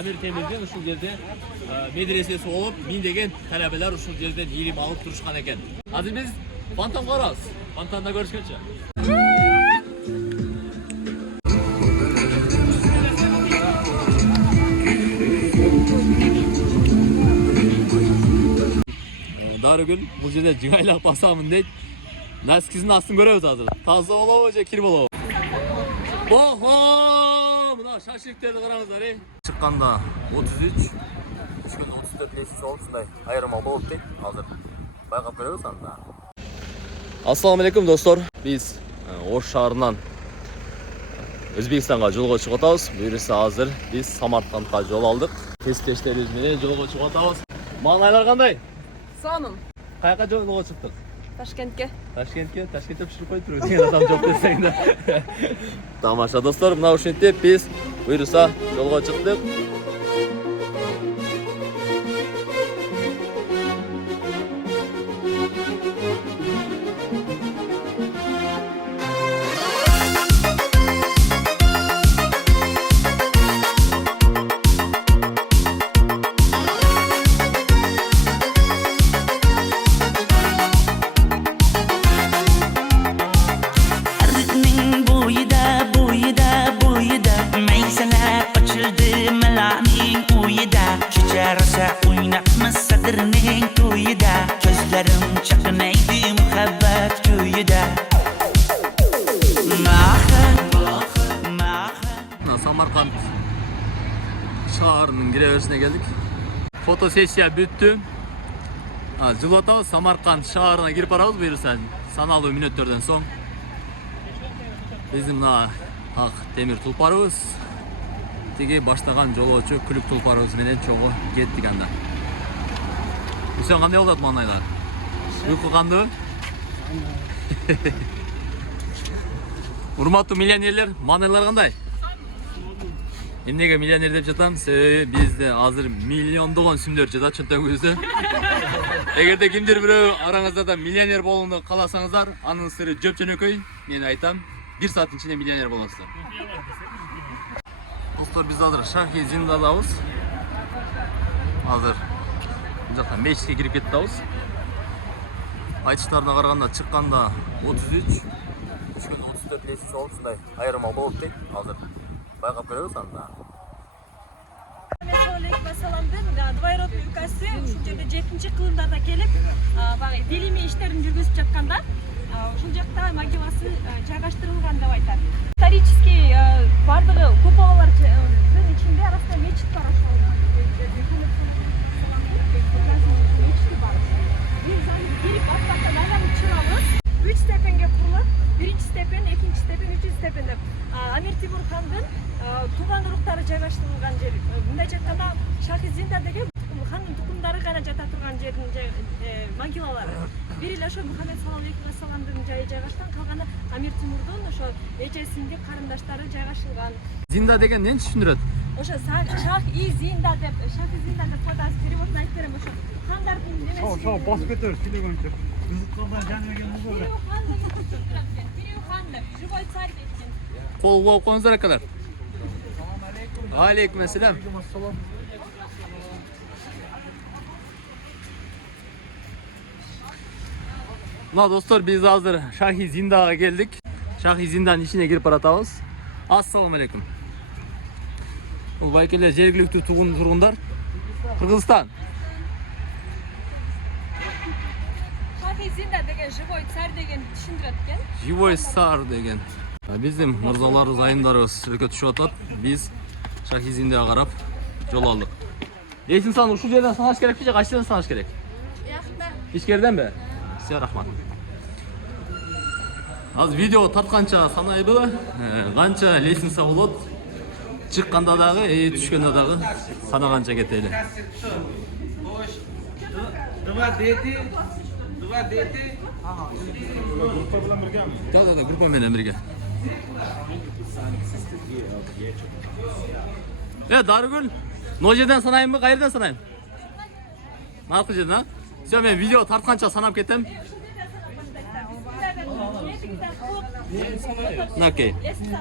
Amir Temur'den uşul жерде медресесі olup миңдеген talabelер uşul жерден ilim alıp turuşkan eken. Hazır biz Fantomga барабыз. Фонтанда görüşкенче. Darıgül bu жерде жыңайлап басамын дейт. Наскизин астын көрөбүз азыр. Таза болобу же кир болобу? Охо! Мына шашиликтерди караңыздар, Чыкканда 33, түшкөндө 34 лечиси болуп ушундай айырма болуп дейт. Азыр байкап көрөбүз анда. Ассаламу алейкум достор. Биз Ош шаарынан Өзбекстанга жолго чыгып атабыз. Буюрса азыр биз Самаркандга жол алдык. Кесиптештерибиз менен жолго чыгып атабыз. Маанайлар кандай? Сонун. Каяка жолго чыктык? Ташкентке. Ташкентке пиширип коюп туруп деген адам жооп берсең да. Тамаша достор, мына ушинтип биз буюрса жолго чыктык. Samarkand şaharının gireversine geldik. Fotosessiya бүттү. Жылып атабыз, Samarkand шаарына кирип барабыз буюрса саналуу мүнөттөрдөн соң. Биздин мына ак темир тулпарыбыз тиги баштаган жолоочу күлүк тулпарыбыз менен чогуу кеттик анда. Сен кандай болот маанайлар? Уйку кандыбы? Урматтуу миллионерлер, маанайлар кандай? Эмнеге миллионер деп жатам? Себеби бизде азыр миллиондогон сүмдөр жатат чөнтөгүбүздө. Эгерде кимдир бирөө араңызда миллионер болууну кааласаңыздар, анын сыры жөп-жөнөкөй. Мен айтам, 1 сааттын ичинде миллионер болосуздар. Достор, биз азыр Шахи Зиндадабыз. Азыр бул жактан мечитке кирип кеттабыз. Айтыштарына караганда чыкканда 33, түшкөндө 34 лечиси болуп ушундай айырма болуп дейт. Азыр байкап көрөбүз анда. Басаландын двоюродный укасы ушул жерде 7-кылымдарда келип, багы билимий иштерин жүргүзүп жатканда, ушул жакта могиласы жайгаштырылган деп айтат. Исторический бардыгы куполалардын ичинде арасында мечит бар ошол. Биз аны кирип аттактан айланып чыгабыз. 3 степенге курулат. 1-чи степен, 2-чи степен, 3-чү степен деп. Амир Темур хандын тууган уруктары жайгаштырылган жер. Мындай айтканда Шахи-Зинда деген хандын тукумдары гана жата турган жердин могилалары. Бир эле ошо Мухаммед саллаллаху алейхи вассаламдын жайы жайгашкан, калганы Амир Темурдун ошо эжесинин карындаштары жайгашылган. Зинда деген эмне түшүндүрөт? Ошо Шахи-Зинда деп, Шахи-Зинда деп кодасы переводун айтып берем ошо. Хандардын немеси. Шо басып кетер, сүйлөгөнчө. Кызыккандан жаныбеген болбойт. Хан деп, живой царь дейтин. Кол коюп коюңуздар акалар. Алейкум ассалам. Мына достор, биз азыр Шахи-Зиндага келдик. Шахи-Зинданын ичине кирип баратабыз. Ассаламу алейкум. Бул байкелер жергиликтүү тургундар. Кыргызстан. Шахи-Зинда деген живой царь деген түшүндүрөт экен. Живой царь деген. Биздин мырзаларыбыз, айымдарыбыз өлкө түшүп атат. Биз Шахи-Зиндага карап жол алдык. Эсин сан ушул жерден санаш керекпи же кайсы жерден санаш керек? Жакта. Ичкериденби? Сия рахмат. Азыр видео тартканча санайбы, канча лестница болот. Чыкканда дагы, түшкөндө дагы санаганча кетели. Два дети. Да, группа менен бирге. Дарыгүл, но жерден санайынбы, кайерден санайын? Макул жерден, а? Все, мен видео тартканча санап кетем. Окей.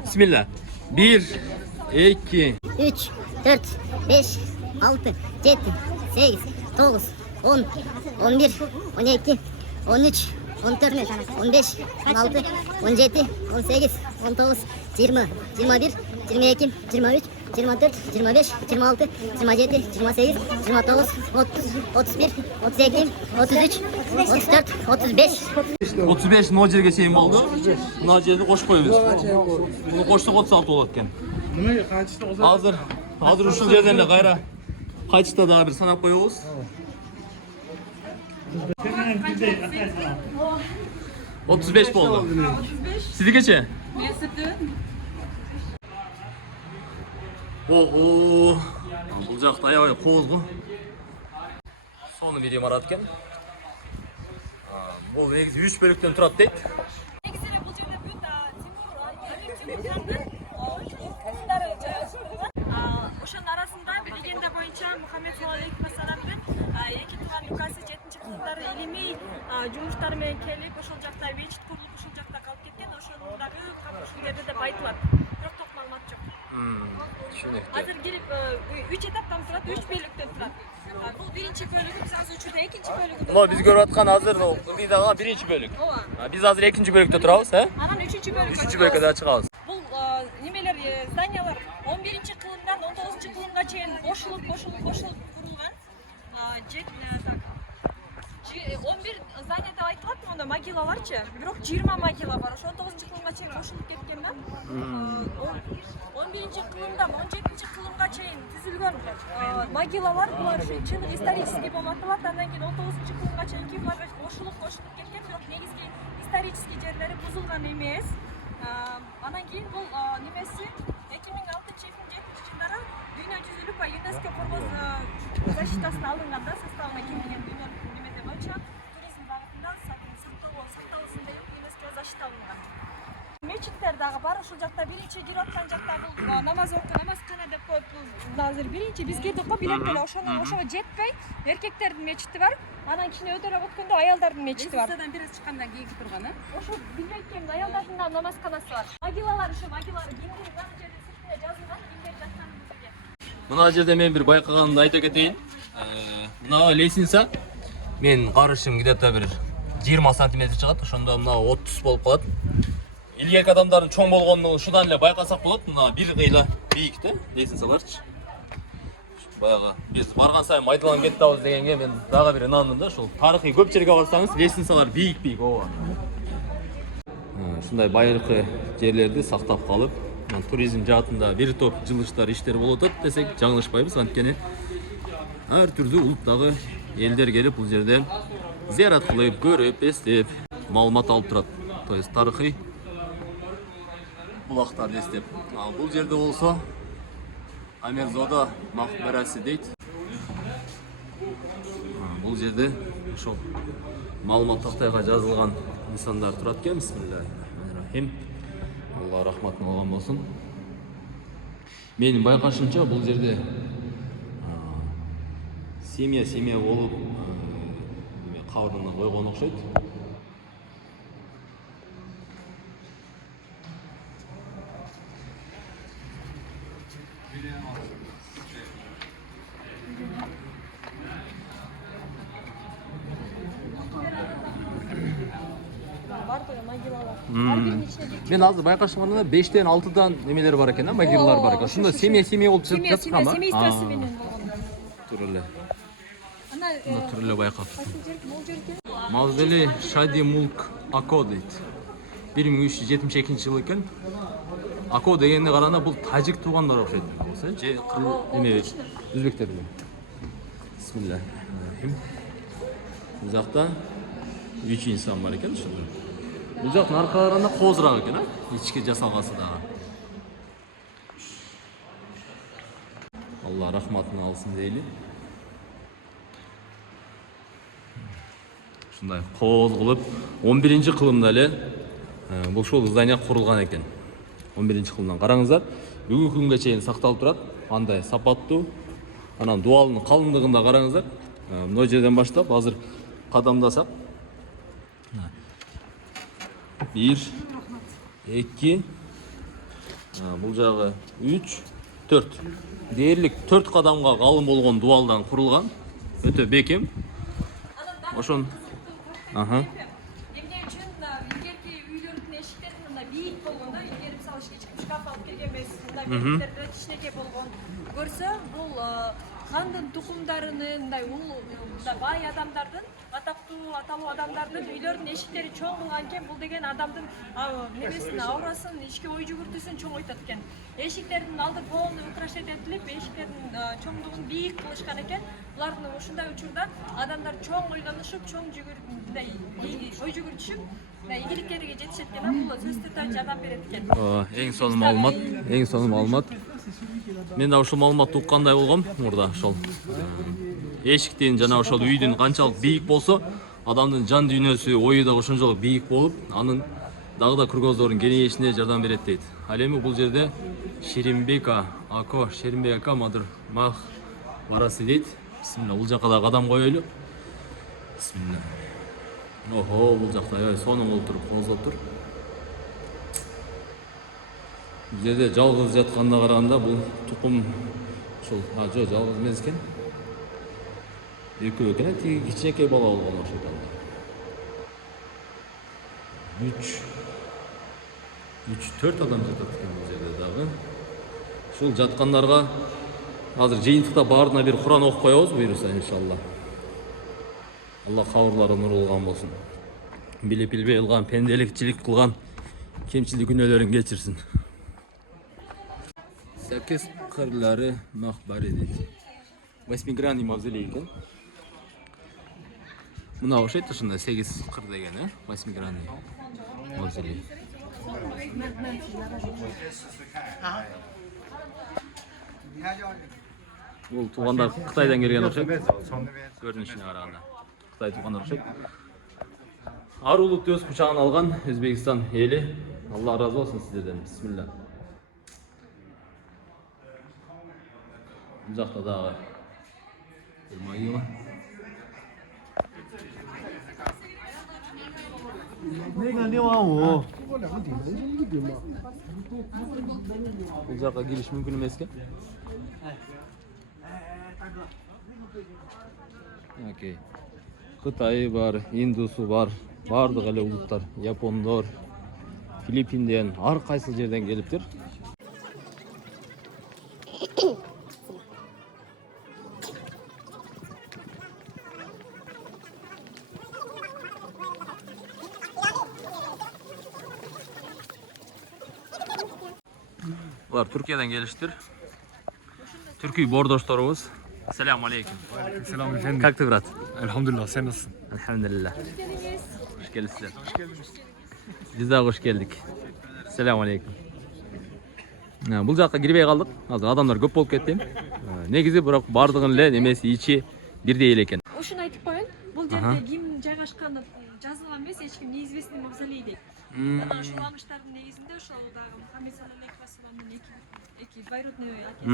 Бисмилла. 1, 2, 3, 4, 5, 6, 7, 8, 9, 10, 11, 12, 13, 14, 15, 16, 17, 18, 19, 20, 21, 22, 23, 24, 25, 26, 27, 28, 29, 30, 31, 32, 33, 34, 35. 35 мына жерге чейин болду. Мына жерди кошуп коебуз. Муну коштук 36 болот экен. Nimaga qanchta o'zar? Азыр ушул жерден эле кайра кайчта дагы бир санап коебуз. Hemen birde ataysın. 35 болду. Сиздикечи? Ого. Бул жакта аябай кооз го. Сону видео марат экен. Бул негизи 3 бөлүктөн турат дейт. Негизи эле бул жерде бүт Тимур хандын кызындары жайгашкан. Ошонун арасында бир легенда боюнча Мухаммед саллаллаху алейхи вассаламдын эки тууган укасы 7-чи кызындары илимий жумуштары менен келип ошол жакта мечит курулуп ошол жакта калып кеткен. Ошонун дагы ушул жерде деп айтылат. Бирок ток маалымат жок. Түшүнүктүү. Азыр келип 3 этаптан турат, 3 бөлүктөн турат. Бул биринчи бөлүгү, биз азыр учурда экинчи бөлүгү. Мына биз көрүп аткан азыр видеога биринчи бөлүк. Биз азыр экинчи бөлүктө турабыз, Анан үчүнчү бөлүк. Үчүнчү бөлүккө да чыгабыз. Бул немелер, зданиялар 11-чи кылымдан 19-чу кылымга чейин кошулуп курулган. 11 здания деп айтылат, монда могилаларчы. Бирок 20 могила бар. Ошо 19-чу кылымга чейин кошулуп кеткен да. 11-чи кылымдан 17-чи кылымга чейин түзүлгөн могилалар булар чын исторический болуп аталат. Андан кийин 19-чу кылымга чейинки булар кошулуп кеткен, бирок негизги исторический жерлери бузулган эмес. Анан кийин бул немеси 2006-2007 жылдары дүйнө жүзүлүп ЮНЕСКО коргоз защитасына алынган да, составына кирген дүйнө немеде боюнча туризм багытында сакталсын деп ЮНЕСКО защита алынган. Мечиттер дагы бар, ошол жакта биринчи кирип аткан жакта бул намазкана деп коюп, бул азыр биринчи биз кирдик го, бирок эле ошого жетпей эркектердин мечити бар. Анан кичине өтөрөөк өткөндө аялдардын мечити бар. Садан бирөөс чыккандан кийинки турганы. Ошо билбейт экенмин, аялдардын да намазканасы бар. Могилалар ошо могилалар кимдин баары жерде сыртында жазылган, кимдер жатканын билген. Мына жерде мен бир байкаганымды айта кетейин. Мына лестница мен карышым где-то бир 20 сантиметр чыгат, ошондо мына 30 болуп калат. Илгерки адамдардын чоң болгонун ушудан эле байкасак болот. Мына бир кыйла бийик да лестницаларчы. Баягы биз барган сайын майдаланып кетебиз дегенге мен дагы бир ынандым да. Ушул тарыхый көп жерге барсаңыз лестницалар бийик ооба. Ушундай байыркы жерлерди сактап калып, туризм жаатында бир топ жылыштар иштер болуп атат десек жаңылышпайбыз. Анткени ар түрдүү улуттагы элдер келип бул жерден зыярат кылып, көрүп, эстеп, маалымат алып турат. То есть тарыхый булактарды эстеп. Бул жерде болсо Амерзода макбараси дейт. Бул жерде ошол маалымат тактайга жазылган нысандар турат экен. Бисмиллахиррахманиррахим. Алла рахматын алган болсун. Менин байкашымча бул жерде семья болуп кабырына койгон окшойт. Мен азыр байкашканда 5тен 6дан немелер бар экен, могилалар бар экен. Ошондо семья болуп жаткан ба? Семействосы менен болгон. Тур эле. Ана Тур эле байкап. бул жерге Мавзели Шади Мулк Ако дейт. 1372 экен. Ако дегенди караганда бул тажик туугандар окшойт. Же эме өзбектердин. Бисмиллахиррахманиррахим. Бул жакта 3 инсан бар экен ошондо. Бул жактын аркаларында коозураак экен, ички жасалгасы дагы. Алла рахматын алсын дейли. Ушундай кооз кылып 11-чи кылымда эле бул ушул здание курулган экен. 11-чи кылымдан караңыздар. Бүгүнкү күнгө чейин сакталып турат. Андай сапаттуу. Анан дуалынын калыңдыгын да караңыздар. Мына жерден баштап азыр кадамдасак 1 2 бул жагы 3 4 дээрлик 4 кадамга калың болгон дубалдан курулган. Өтө бекем. Ошон Эмне үчүн илгерки үйлөрдүн эшиктери мындай бийик болгон да, илгери мисалы кичине шкаф алып келгенбиз, мындай бийиктерде кичинекей болгон. Көрсө, бул кандын тукумдарынын, мындай бай адамдардын, атактуу, аталуу адамдардын үйлөрдүн эшиктери чоң болгон экен. Бул деген адамдын немесин, аурасын, ички ой жүгүртүүсүн чоңойтот экен. Эшиктердин алды полный украшать этилип, эшиктердин чоңдугун бийик кылышкан экен. Булардын ушундай учурда адамдар чоң ойлонушуп, чоң ой жүгүртүшүп, ийгиликтерге жетишет экен. Бул сөзсүз жардам берет экен. Эң сонун маалымат. Мен да ушул маалыматты уккандай болгом мурда ошол. Эшиктин жана ошол үйдүн канчалык бийик болсо, адамдын жан дүйнөсү, ою да ошончолук бийик болуп, анын дагы да кыргоздордун кеңейишине жардам берет дейт. Ал эми бул жерде Шеримбек ака мадыр мах барасы дейт. Бисмилла, бул жака да кадам коелу. Бисмилла. Охо, бул жакта сонун болуп туруп, козоп тур. Бул жерде жалгыз жатканда караганда бул тукум ушул, жок, жалгыз эмес экен. Экөө экен, тиги кичинекей бала болгон ошол жерде. 3-4 адам жатат экен бул жерде дагы. Ушул жаткандарга азыр жыйынтыкта баарына бир Куран окуп коебуз буюрса иншалла. Алла кабырлары нур болгон болсун. Билип билбей кылган пенделикчилик кылган кемчилик күнөөлөрүн кечирсин. 8 кырлары махбари дейт. 8-гранный мавзолей экен. Мына окшойт ушундай 8 кыр деген, 8-гранный мавзолей. Бул туугандар Кытайдан келген окшойт. Көрүнүшүнө караганда. Кытай туугандар окшойт. Ар улутты өз кучагына алган Өзбекстан эли. Алла ыраазы болсун сиздерден. Бисмилла. Бул жакта дагы майыла. Бул жака кириш мүмкүн эмес экен. Окей. Кытайы бар, индусу бар, бардык эле улуттар, япондор, Филиппинден, ар кайсы жерден келиптир. Булар Түркиядан келиштир. Түркүй бордошторубуз. Ассаламу алейкум. Selam efendim. Как ты, брат? Elhamdülillah, sen nasılsın? Elhamdülillah. Hoş geldiniz. Biz de hoş geldik. Selamun aleyküm. Бул жакка кирбей калдык. Азыр адамдар көп болуп кетти. Негизи бирок бардыгын эле немеси ичи бирдей эле экен. Ушуну айтып коеюн. Бул жерде ким жайгашканы жазылган эмес, эч ким неизвестный мавзолей дейт. Мына ушул амыштардын негизинде ошол дагы Мухаммед саллаллаху алейхи вассаламдын эки двоюродный акеси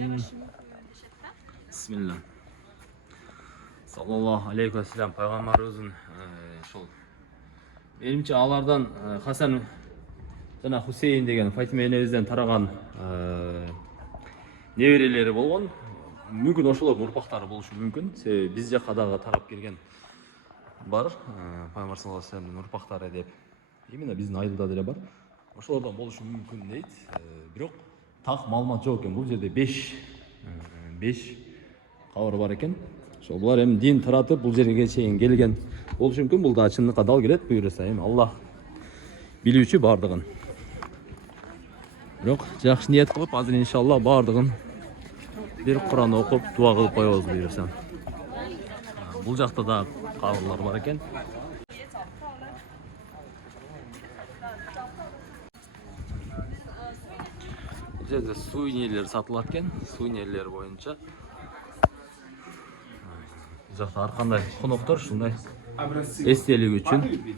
жайгашышы мүмкүн дешет да. Бисмилла. Саллаллаху алейхи вассалам пайгамбарыбыздын ошол менимче алардан Хасан жана Хусейн деген Фатима энебизден тараган неберелери болгон. Мүмкүн ошолордун урпактары болушу мүмкүн. Себеби биз жакка дагы тарап келген бар. Пайгамбар саллаллаху алейхи вассаламдын урпактары деп. Именно биздин айылда деле бар. Ошолордон болушу мүмкүн дейт. Бирок так маалымат жок экен. Бул жерде 5 кабыр бар экен. Ошо булар эми дин таратып бул жерге чейин келген болушу мүмкүн. Бул да чындыкка дал келет буюрса эми Аллах билүүчү бардыгын. Бирок жакшы ниет кылып азыр иншалла бардыгын бир Куран окуп дуа кылып коебуз буюрса. Бул жакта да кабырлар бар экен. Бул жерде суу инелер сатылат экен. Суу инелер боюнча жакта ар кандай коноктор ушундай эстелик үчүн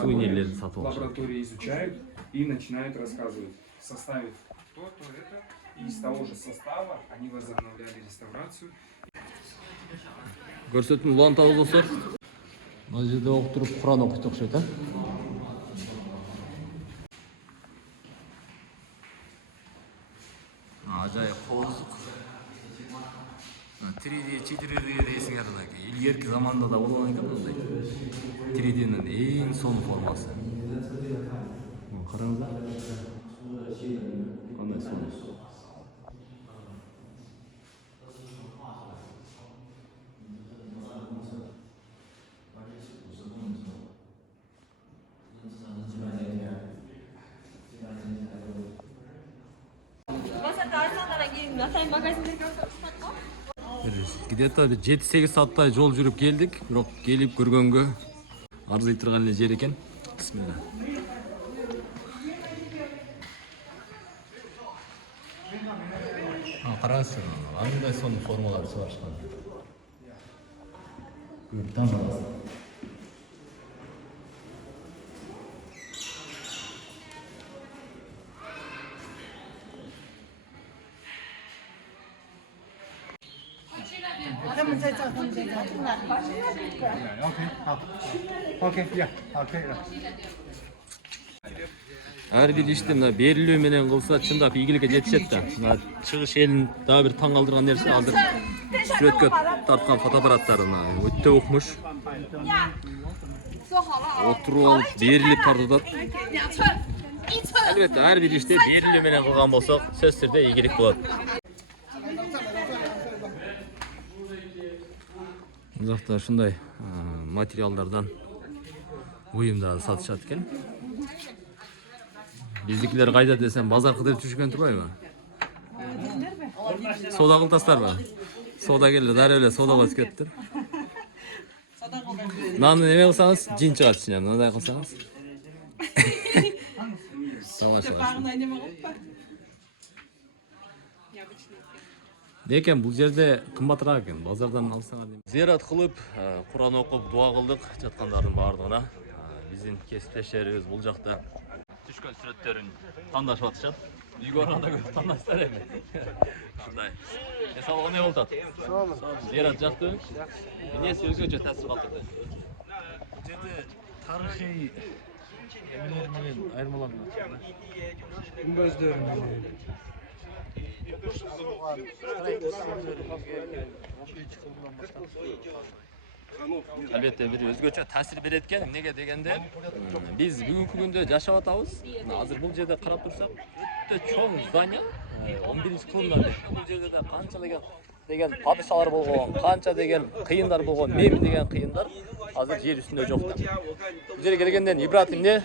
суу инелерди сатып алышат. Лаборатории изучают и начинают рассказывать в составе то-то это, и из того же состава они возобновляли реставрацию. Көрсөтүн улантабыз достор. Мына жерде окуп туруп Куран окуйт окшойт, Ажайып 3D, 4D дейсиңер мынакей. Илгерки заманда да болгон экен мындай. 3D'нин эң сонун формасы. Караңыздар. Кандай сонун. Где-то 7-8 сааттай жол жүрүп келдик, бирок келип көргөнгө арзый турган эле жер экен. Бисмилла. Караңызчы, андай сонун формалар чыгарышкан. Көрүп таң каласың. Okey, ya, okey. Ар бир ишти мына берилүү менен кылса чындап ийгиликке жетишет да. Мына чыгыш элин дагы бир таң калтырган нерсе азыр сүрөткө тарткан фотоаппараттар өтө укмуш. Отуруп алып берилип тартып. Албетте ар бир ишти берилүү менен кылган болсок сөзсүз түрдө ийгилик болот. Мындакта ушундай материалдардан буюмдарды сатышат экен. Биздикилер кайда десем базар кыдырып түшкөн турбайбы? Сода кылтасыздарбы? Сода келе дароо эле содага өтүп кетиптир. Наны неме кылсаңыз жин чыгат ичинен, мындай кылсаңыз. Тамаша. Lekin bu жерде кымбатыраак экен, базардан алсаңар. Зиярат кылып, Куран окуп, дуа кылдык жаткандардын баардыгына. Биздин кесиптештерибиз бул жакта түшкөн сүрөттөрүн тандашып атышат. Үйгө барганда көп тандашсыздар эми. Ушундай. Эсалга эмне болот? Зиярат жактыбы? Эмнеси өзгөчө таасир калтырды? Бул жерде тарыхый эмелер менен айырмаланат. Күмбөздөр менен. Албетте бир өзгөчө таасир берет экен. Эмнеге дегенде, биз бүгүнкү күндө жашап атабыз. Азыр бул жерде карап турсак, өтө чоң здание. 11-кылымдан бери бул жерде да канча деген падышалар болгон, канча деген кыйындар болгон, мем деген кыйындар азыр жер үстүндө жок да. Бул жерге келгенден ибрат эмне?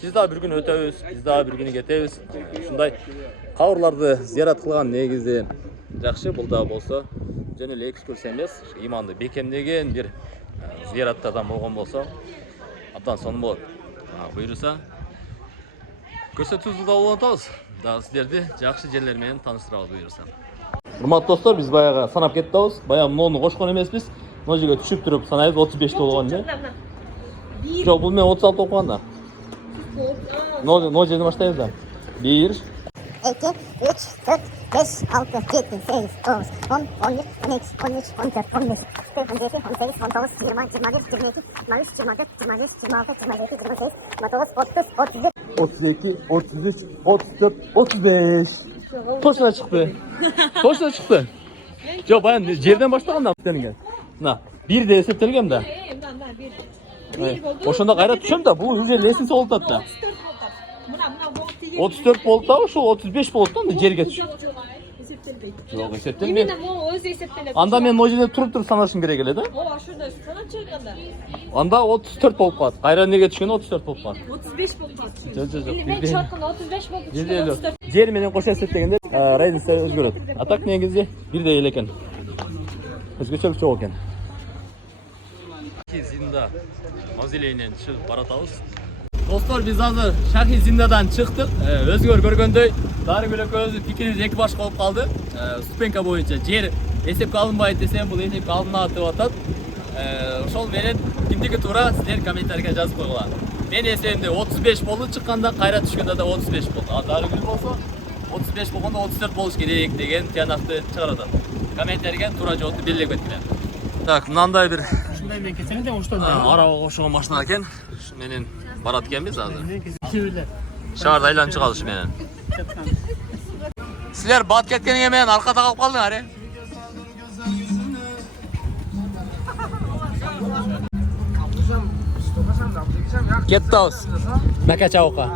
Биз дагы бир күн өтөбүз, биз дагы бир күнү кетебиз. Ушундай кабырларды зиярат кылган негизи жакшы, бул да болсо жөн эле экскурсия эмес, иманды бекемдеген бир зияраттардан болгон болсо абдан сонун болот. Буйруса көрсөтүүбүздү да улантып атабыз. Дагы сиздерди жакшы жерлер менен тааныштырабыз буйруса. Урматтуу достор, биз баягы санап кетебиз. Баягы мону кошкон эмеспиз. Мына жерге түшүп туруп санайбыз 35 болгон эле. Жок, бул мен 36 окуган да. Но жерден баштайбыз да. 1 2, 3, 4, 5, 6, 7, 8, 9, 10, 11, 12, 13, 14, 15, 17, 18, 19, 20, 21, 22, 23, 24, 25, 26, 27, 28, 29, 30, 31, 32, 33, 34, 35. Точно çıktı. Точно çıktı. Yok ben жерден баштаганда денген. Мына 1 де эсептелген да. Ошондо кайра түшөм да, бул уже лестница болуп атат да. 34 болуп да, ошол 35 болуп да, жерге түшүп. Жок, эсептелбейт. Именно могу өзү эсептелет. Анда мен могу жерде туруп санашым керек эле да. Ооба, ошондой саначыганда. Анда 34 болуп калат. Кайра неге түшкөнү 34 болуп калат. 35 болуп калат. Жок. Мен чоткун 35 болуп Жерде эле. түшкөн. Жер менен кошо эсептегенде разница өзгөрөт. А так негизи бирдей эле экен. Өзгөчөлүк жок экен. Зинда мавзолейинен чыгып баратабыз. Достор, биз азыр Шахи Зиндадан чыктык. Өзгөр көргөндөй Дарыгүл экөөбүздүн пикирибиз эки башка болуп калды. Ступенька боюнча жер эсепке алынбайт десем, бул эсепке алынат деп атат. Ошол менен кимдики туура сиздер комментарийге жазып койгула. Мен эсебимде 35 болду, чыкканда кайра түшкөндө да 35 болду. А Дарыгүл болсо 35 болгондо 34 болуш керек деген тыянакты чыгарат. Комментарийге туура жоопту белгилеп кеткиле. Так, мынандай бир Ушундай менен кетсең да оштон. арабага кошулган машина экен. Ушу менен барат экенбиз азыр. Шаарда айланып чыгалы ушу менен. Силер бат кеткениңе менен аркада калып калдыңар, Ketdi o'z. Nakachauqa.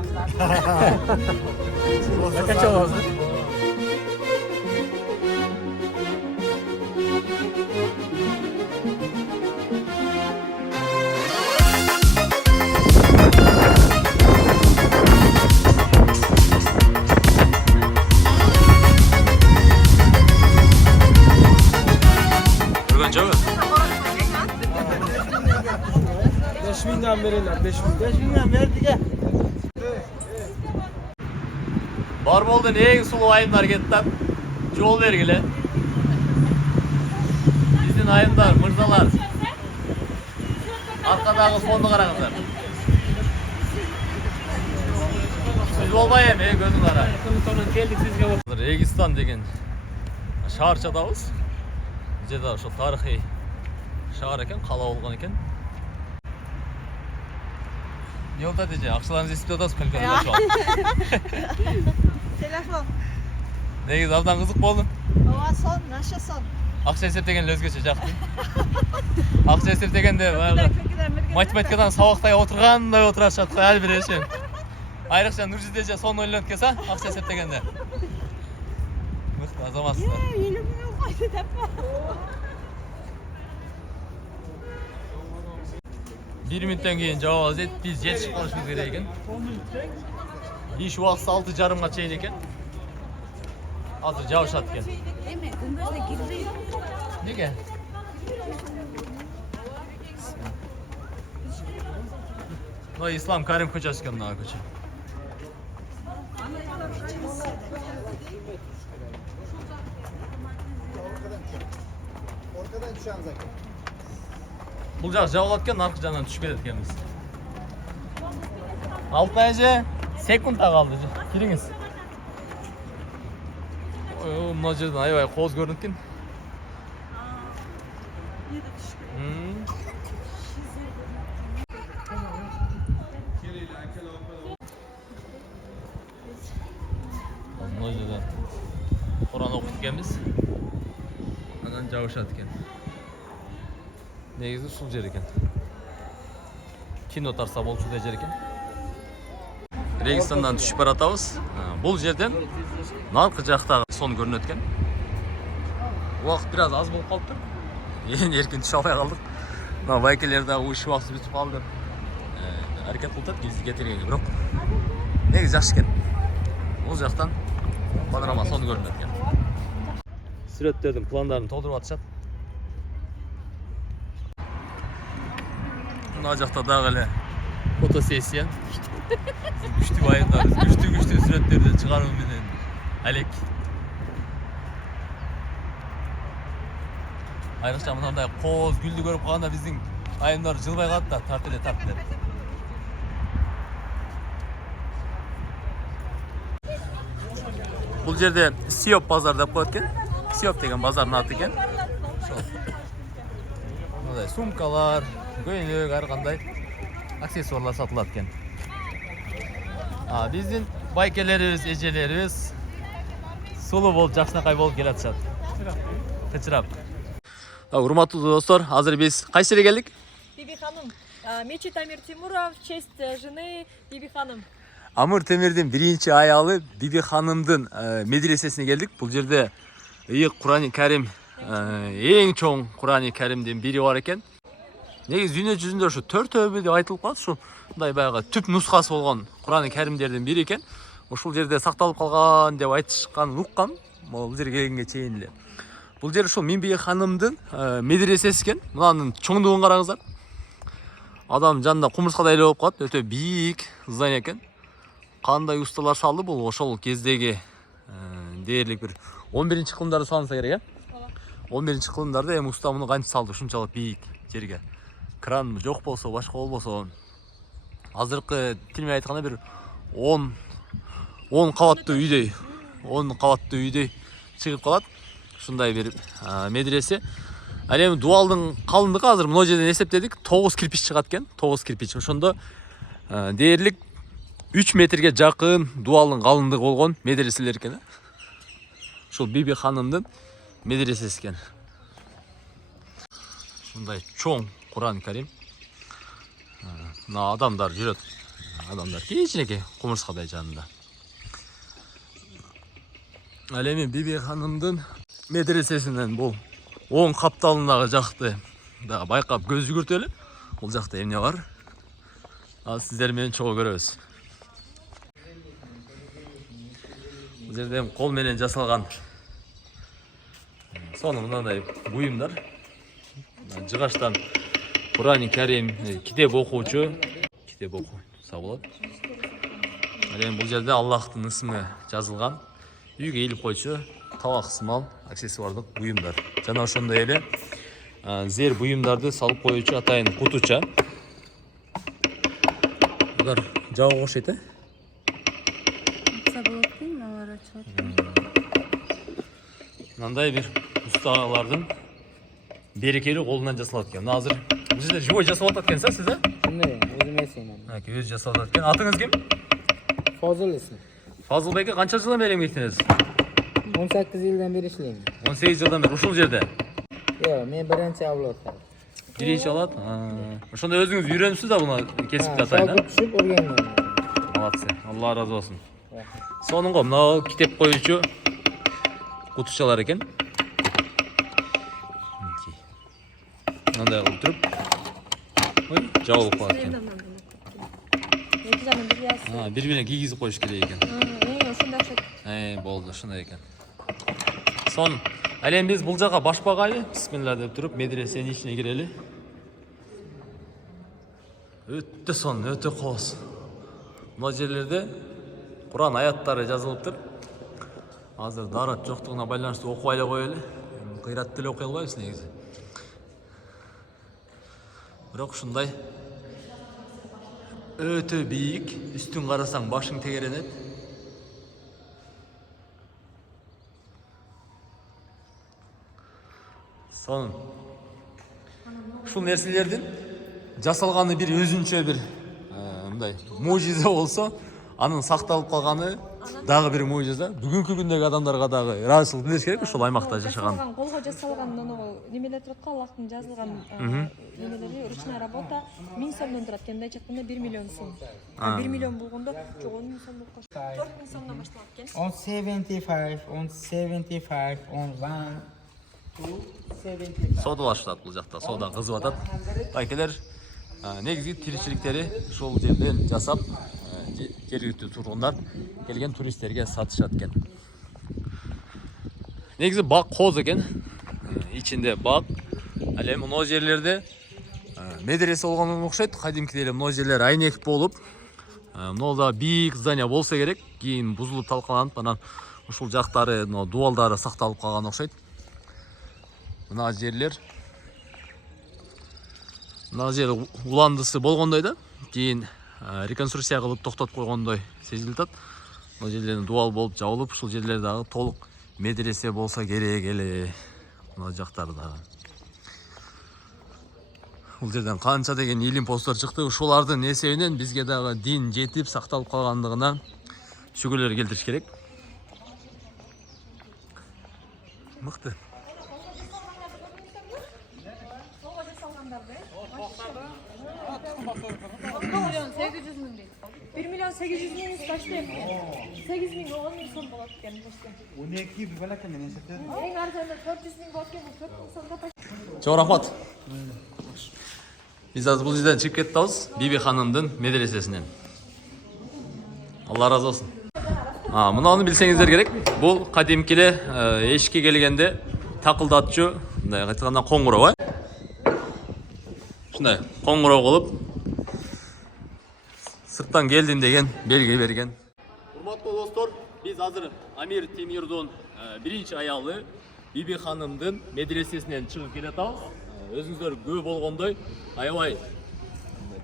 Nakachauqa. Urgan joy. 5000'den verirler. 5000'den verdik ya. Бар болдун эң сулуу айымдар кетти. Жол бергиле. Биздин айымдар, мырзалар. Аркадагы фонду караңыздар. Сөз болбай эми, көзүң кара. Келдик сизге. Регистан деген шаарчадабыз. Жерде ошо тарыхый шаар экен, кала болгон экен. Не болот эже? Акчаларыңызды эсептеп атасыз, конференция. Telefon. Негизи абдан кызык болду. Ова сон, наша сон. Акча эсептеген эле өзгөчө жакты. Акча эсептегенде баягы математикадан сабактай отургандай отурашат ар бир эши. Айрыкча Нуржиде эже сонун ойлонуп келсе, акча эсептегенде. Мыкты азаматсыздар. Елімнен қойды деппа. 1 мүнөттөн кийин жабабыз дейт. Биз жетишип калышыбыз керек экен. Иш убакыты 6:30-га чейин экен. Азыр жабышат экен. Эме, күмбөзгө кирбей. Неге? Мына Ислам Карим көчөсү экен мына көчө. Бул жак жабылат экен, аркы жагынан түшүп кетет экенбиз. Алтынай эже, секундта калды. Кириңиз. Мына жерден аябай кооз көрүнөт экен. Мына жерден Куран окуп экенбиз. Анан жабышат экен. Негизи ушул жер экен. Кино тарса болчу да жер экен. Регистандан түшүп баратабыз. Бул жерден наркы жактагы сон көрүнөт экен. Убакыт бир аз болуп калыптыр. Эркин түшө албай калдык. Мына байкелер дагы уш убакыт бүтүп калды. Аракет кылып биз кетиргенге, бирок негизи жакшы экен. Бул жактан панорама сон көрүнөт экен. Сүрөттөрдүн пландарын толтуруп атышат. Мына жакта дагы эле фотосессия. Күчтүү айымдарыбыз, күчтүү сүрөттөрдү чыгаруу менен алек. Айрыкча мындай кооз гүлдү көрүп калганда биздин айымдар жылбай калат да, тарт эле. Бул жерде Сиоп базар деп коет экен. Сиоп деген базардын аты экен. Мындай сумкалар, көйлөк, ар кандай аксессуарлар сатылат экен. Биздин байкелерибиз, эжелерибиз сулуу болуп, жакшынакай болуп келатышат. Кычырап. Урматтуу достор, азыр биз кайсы жерге келдик? Биби ханым. Мечит Амир Тимуров в честь жены Биби ханым. Амир Темирдин биринчи аялы Биби ханымдын медресесине келдик. Бул жерде ыйык Курани Карим, эң чоң Курани Каримдин бири бар экен. Негизи дүйнө жүзүндө ушу 4 деп айтылып калат. Ушундай баягы түп нускасы болгон Курани Каримдердин бири экен. Ушул жерде сакталып калган деп айтышканын уккам. Бул жерге келгенге чейин эле. Бул жер ушул Биби ханымдын медресеси экен. Мынанын чоңдугун караңыздар. Адам жанында кумурскадай эле болуп калат. Өтө бийик здание экен. Кандай усталар салды бул ошол кездеги дээрлик бир 11-кылымдарда салынса керек, 11-кылымдарда эми уста муну кантип салды, ушунчалык бийик жерге. Кран жок болсо, башка болбосо, азыркы тил менен айтканда бир 10 кабаттуу үйдөй чыгып калат. Ушундай бир медресе. Ал эми дубалдын калындыгы азыр мына жерден эсептедик, 9 кирпич чыгат экен, 9 кирпич. Ошондо дээрлик 3 метрге жакын дубалдын калындыгы болгон медреселер экен. Ушул Биби ханымдын медресеси экен. Ушундай чоң Kur'an-ı Kerim. Mына адамдар жүрөт. Адамдар кичинекей кумурскадай жанында. Ал эми Биби ханымдын медресесинен бул оң капталындагы жакты дагы байкап көз жүгүртөлү. Бул жакта эмне бар? Ал сиздер менен чогуу көрөбүз. Бул жерде кол менен жасалган сону мындай буюмдар. Жыгаштан Kur'an-ı Kerim, kitap okuyucu, kitap okusa болады. Ал бул жерде Аллахтын ысымы жазылган үйгө ийилип койчу табак сымал аксессуардык буюмдар. Жана ошондой эле зер буюмдарды салып коюучу атайын кутуча. Булар жабык окшойт, э? Мындай бир усталардын берекелүү колунан жасалат экен. Азыр бул жерде живой жасалып атат экенсиз, сиз, э? Андай, өзүм эсеймин. Өзү жасалып атат экен. Атыңыз ким? Фазыл эсим. Фазыл беке канча жылдан бери эмгектенесиз? 18 жылдан бери иштейм. 18 жылдан бери ушул жерде. Жок, мен биринчи авлот. Биринчи алат. Ошондо өзүңүз үйрөнүпсүз да буну кесипти атайын, а? Түшүп өргөнмүн. Молодцы. Алла разы болсун. Сонун го, мына китеп коюучу кутучалар экен. Мындай кылып туруп. Ой, жабылып калат экен. Эки жагын бир ясы. Бири-бирине кийгизип коюш керек экен. Ошондой окшойт. Болду, ошондой экен. Сон, ал эми биз бул жака башпагайлы, бисмилла деп туруп, медресенин ичине кирели. Өтө сон, өтө кооз. Мына жерлерде Кур'ан аяттары жазылыптыр. Азыр дарат жоктугуна байланыштуу окубай эле коелу. Кыйратты эле окуй албайбыз негизи. Бирок ушундай өтө бийик, үстүн карасаң башың тегеренет. Сон ушул нерселердин жасалганы бир өзүнчө бир мындай мужиза болсо, анын сакталып калганы дагы бир мужиза. Бүгүнкү күндөгү адамдарга дагы ыраазычылык билдириш керек ушул аймакта жашаган. Колго жасалган немелер турат го, Аллахтын жазылган немелери, ручная работа 1000 сомдон турат экен, мындайча айтканда 1 миллион сом. 1 миллион болгондо жок 10 000 сом болуп калат. 4 000 сомдон башталат экен. On 75, on 75, on 1, 2, 75. Содалашат бул жакта, сода кызып атат. Байкелер негизги тиричиликтери ушул жерден жасап, жергиликтүү тургундар келген туристтерге сатышат экен. Негизи бак кооз экен. Ичинде бак. Ал эми мына жерлерде медресе болгондон окшойт. Кадимкидей эле мына жерлер айнек болуп, мына да бийик здание болсо керек. Кийин бузулуп талкаланып, анан ушул жактары, мына дубалдары сакталып калган окшойт. Мына жерлер уландысы болгондой да, кийин реконструкция кылып токтотуп койгондой сезилип атат. Бул жерлердин дубал болуп жабылып, ушул жерлер дагы толук медресе болсо керек эле. Мына жактар дагы. Бул жерден канча деген илим посттор чыкты. Ушулардын эсебинен бизге дагы дин жетип сакталып калгандыгына шүгүрлөр келтириш керек. Мыкты. 1 миллион 800 миң таштайм. 8 миң 10 миң сом болот экен таштайм. 12 бир балака менен эсептедим. Эң арзаны 400 миң болот экен, 4 миң сомго таштайм. Чоң рахмат. Биз азыр бул жерден чыгып кетип атабыз, Биби ханымдын медресесинен. Алла разы болсун. Мынаны билсеңиздер керек. Бул кадимки эле эшикке келгенде такылдатчу, мындай айтканда коңгуроо, э? Ушундай коңгуроо кылып сырттан келдим деген белги берген. Урматтуу достор, биз азыр Амир Темирдин биринчи аялы Биби ханымдын медресесинен чыгып келатабыз. Өзүңүздөр көп болгондой, аябай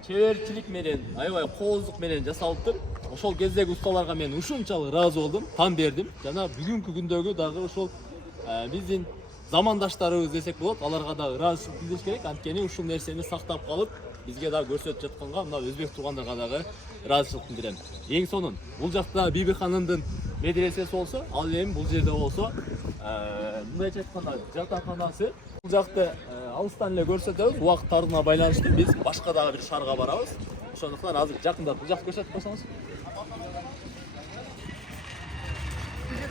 чеберчилик менен, аябай кооздук менен жасалыптыр. Ошол кездеги усталарга мен ушунчалык ыраазы болдум, тан бердим. Жана бүгүнкү күндөгү дагы ошол биздин замандаштарыбыз десек болот, аларга да ыраазычылык билдириш керек. Анткени ушул нерсени сактап калып, бизге да көрсөтүп жатканга, мына өзбек туугандарга дагы ыраазычылык билдирем. Эң сонун, бул жакта Биби ханымдын медресеси болсо, ал эми бул жерде болсо, мындайча айтканда жатаканасы. Бул жакта алыстан эле көрсөтөбүз. Убакыт тардыгына байланыштуу биз башка дагы бир шаарга барабыз. Ошондуктан азыр жакындатып жакшы көрсөтүп койсоңуз.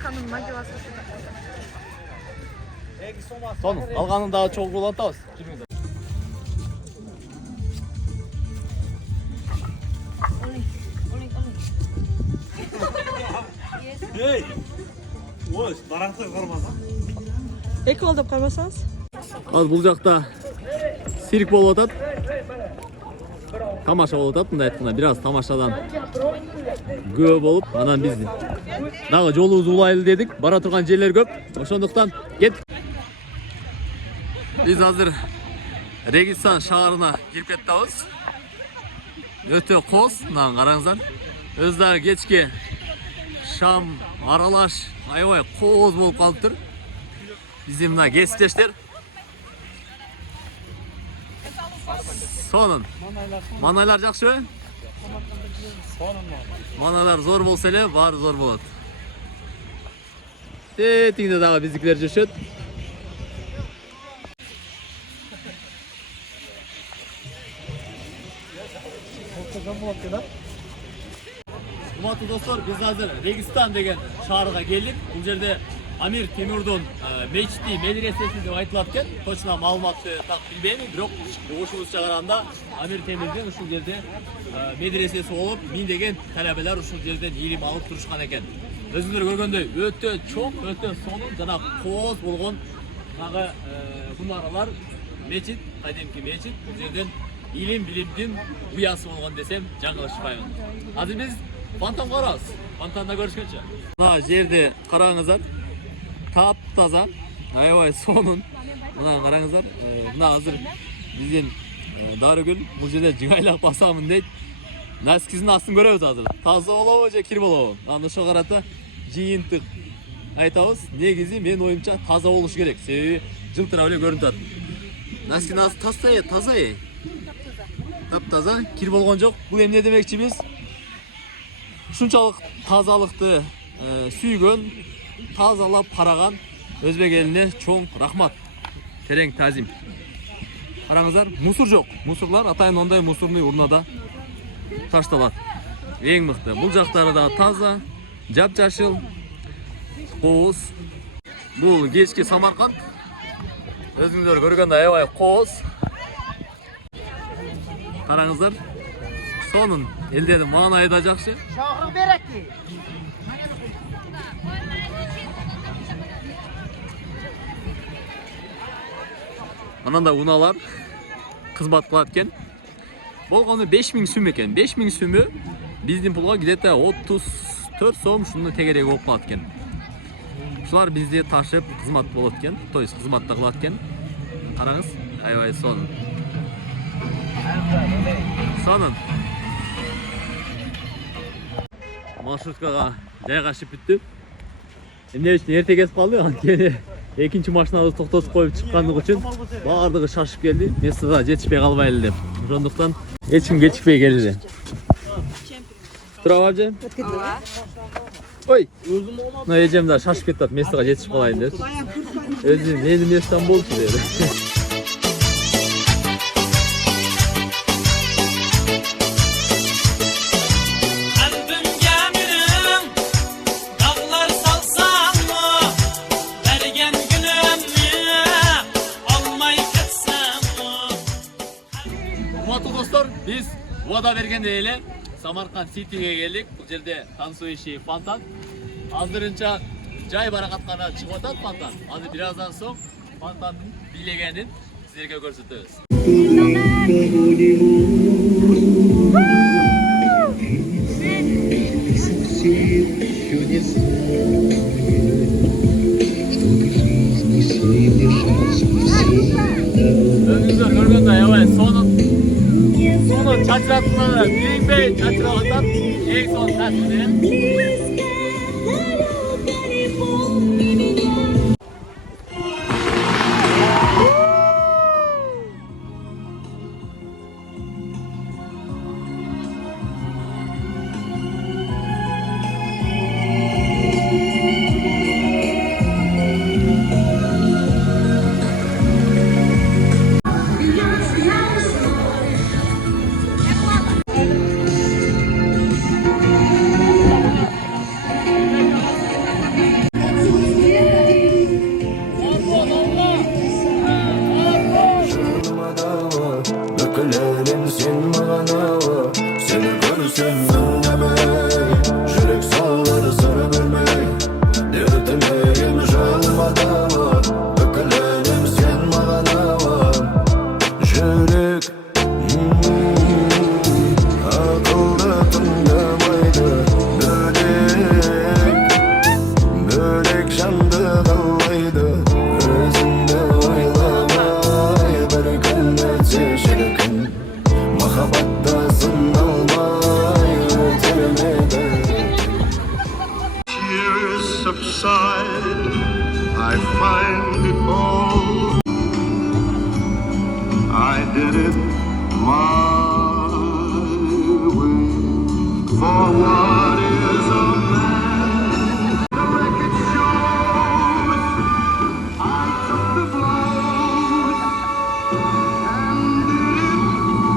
Ханым мотивациясы. Сону алганын дагы чогуу улантабыз. Ей! Ой, барақты қармаса. Эки колдоп кармасаңыз? Азыр бул жакта цирк болуп атат. Тамаша болуп атат, мындай айтканда бир аз тамашадан көп болуп, анан биз дагы жолубузду улайлы дедик. Бара турган жерлер көп. Ошондуктан кеттик. Биз азыр Регистан шаарына кирип кетебиз. Өтө коз, мына караңыздар. Өз дагы кечки шам аралаш аябай коз болуп калыптыр. Биздин мына кесиптештер. Сонун. Манайлар жакшыбы? Манайлар зор болсо эле, баары зор болот. Тетигинде дагы биздикилер жүрүшөт. Урматтуу достор, биз азыр Регистан деген шаарга келдик. Бул жерде Амир Темурдун мечити, медресеси деп айтылат экен. Точно маалыматты так билбейм, бирок угушубузча караганда Амир Темурдун ушул жерде медресеси болуп, миңдеген талабелер ушул жерден илим алып турушкан экен. Өзүңөр көргөндөй өтө чоң, өтө сонун жана кооз болгон дагы мунаралар, мечит, кадимки мечит. Бул жерден илим билимдин уясы болгон десем жаңылышпаймын. Азыр биз фонтанга барабыз. Фонтанда көрүшкөнчө. Мына жерди караңыздар. Таптаза, аябай сонун. Мына караңыздар. Мына азыр биздин Дарыгүл бул жерде жыгайлап басамын дейт. Носкисин астын көрөбүз азыр. Таза болобу же кир болобу? Аны ошо карата жыйынтык айтабыз. Негизи мен оюмча таза болуш керек. Себеби жылтырап эле көрүнүп атат. Носкинин асты таза. Таптаза, кир болгон жок. Бул эмне демекчибиз? Ушунчалык тазалыкты сүйгөн, тазалап караган өзбек элине чоң рахмат. Терең тазим. Караңыздар, мусор жок. Мусорлар атайын ондай мусорный урнада ташталат. Эң мыкты. Бул жактары да таза, жапжашыл, кооз. Бул кечки Самарканд. Өзүңүздөр көргөндөй аябай кооз. Караңыздар. Сонун элдердин маанайы да жакшы. Şahı berekli. Анан да унаалар кызмат кылат экен. Болгону 5000 сум экен. 5000 суму биздин пулга где-то 34 сом ушунун тегереги болуп калат экен. Ушулар бизди ташып кызмат болот экен. То есть кызматта кылат экен. Караңыз, аябай сонун. Сонун. Маршруткага жайгашып бүттү. Эмне үчүн эрте келип калды? Анткени экинчи машинабызды токтотуп коюп чыккандык үчүн баардыгы шашып келди. Местода жетишпей калбайлы деп. Ошондуктан эч ким кечикпей келди. Тура абже? Ой, мына эжем да шашып кетет, местога жетишип калайын деп. Өзү мени местон болчу деди. Достор, биз вада бергенде эле Самарканд Ситиге келдик. Бул жерде тансующий фонтан. Азырынча жай баракаткана чыгып атат фонтан. Азыр бир аздан соң фонтандын бийлегенин силерге көрсөтөбүз. Өзүңүздөр көргөндөй аябай сонун чачыратына билинбей чачырап атат. Эң сонун тасмин. did it my way. For what is a man? The record shows I took the blows and did it my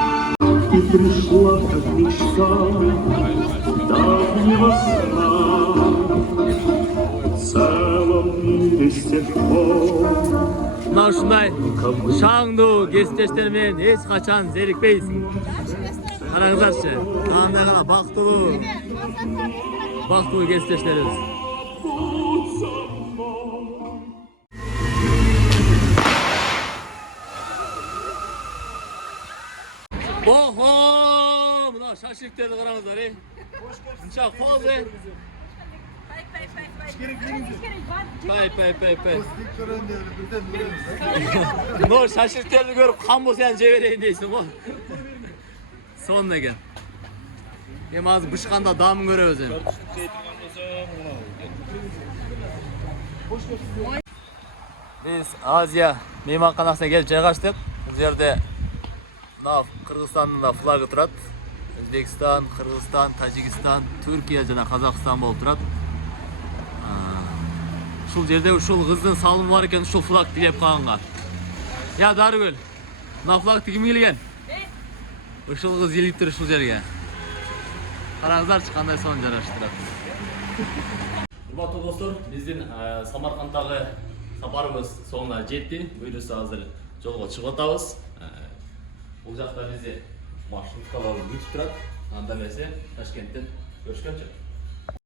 way. И пришла как мечта давнего сна. В целом мире с тех пор Мына ушундай шаңдуу кесиптештер менен эч качан зерикпейсиң. Караңыздарчы, кандай гана бактылуу кесиптештерибиз. Охо! Мына шашликтерди караңыздар, Мынча козы. Пай. Ну, шашликтерди көрүп камбу сен жей берейин дейсиң го. Сонун экен. Эми азыр бышканда дамын көрөбүз эми. Биз Азия мейманканасына келип жайгаштык. Бул жерде мына Кыргызстандын да флагы турат. Өзбекстан, Кыргызстан, Тажикстан, Түркия жана Казакстан болуп турат. Ушул жерде ушул кыздын салымы бар экен, ушул флаг тигип калганга. Я Дарыгүл, мына флагты ким кийген? Ушул кыз илип тур ушул жерге. Караңыздарчы кандай сонун жараштырат. Урматтуу достор, биздин Самаркандтагы сапарыбыз соңуна жетти. Буюрса азыр жолго чыгып атабыз. Бул жакта бизди маршруткалар күтүп турат. Анда эмесе Ташкенттен көрүшкөнчө.